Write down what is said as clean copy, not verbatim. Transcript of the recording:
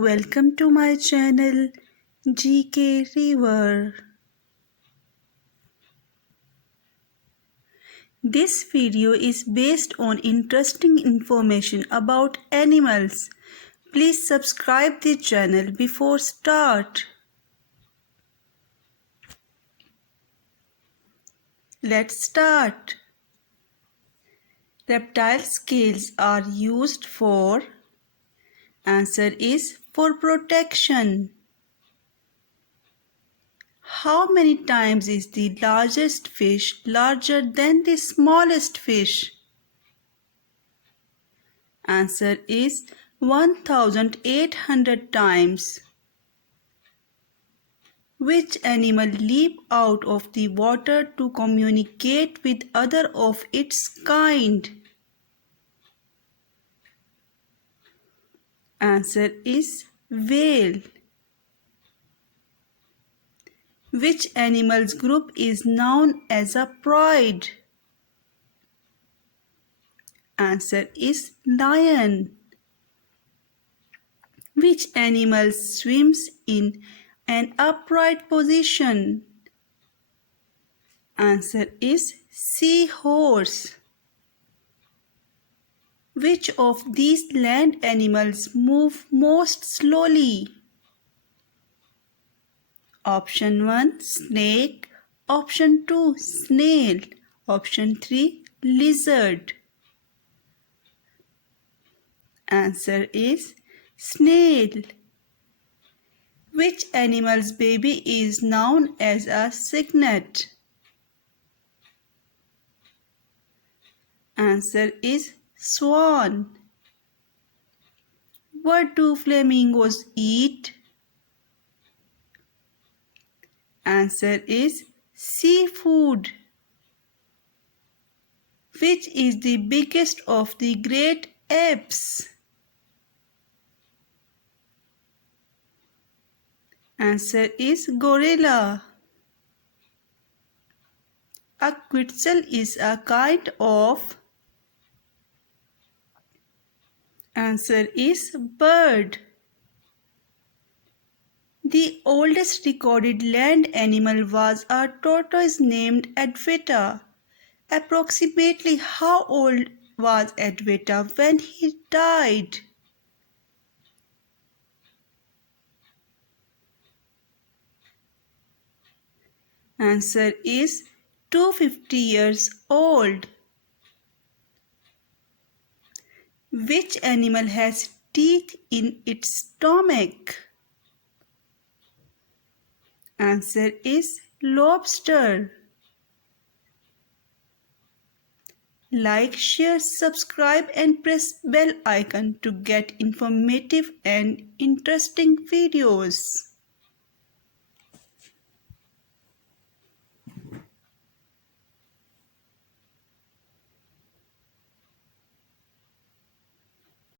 Welcome to my channel GK River. This video is based on interesting information about animals. Please subscribe the channel before start. Let's start. Reptile scales are used for. Answer is for protection. How many times is the largest fish larger than the smallest fish? Answer is 1800 times. Which animal leap out of the water to communicate with other of its kind? Answer is whale. Which animal's group is known as a pride? Answer is lion. Which animal swims in an upright position? Answer is seahorse. Which of these land animals move most slowly? Option 1 snake, option 2 snail, option 3 lizard. Answer is snail. Which animal's baby is known as a cygnet? Answer is swan. What do flamingos eat? Answer is seafood. Which is the biggest of the great apes? Answer is gorilla. A quetzal is a kind of. Answer is bird. The oldest recorded land animal was a tortoise named Adwaita. Approximately how old was Adwaita when he died? Answer is 250 years old. Which animal has teeth in its stomach? Answer is lobster. Like, share, subscribe and press bell icon to get informative and interesting videos.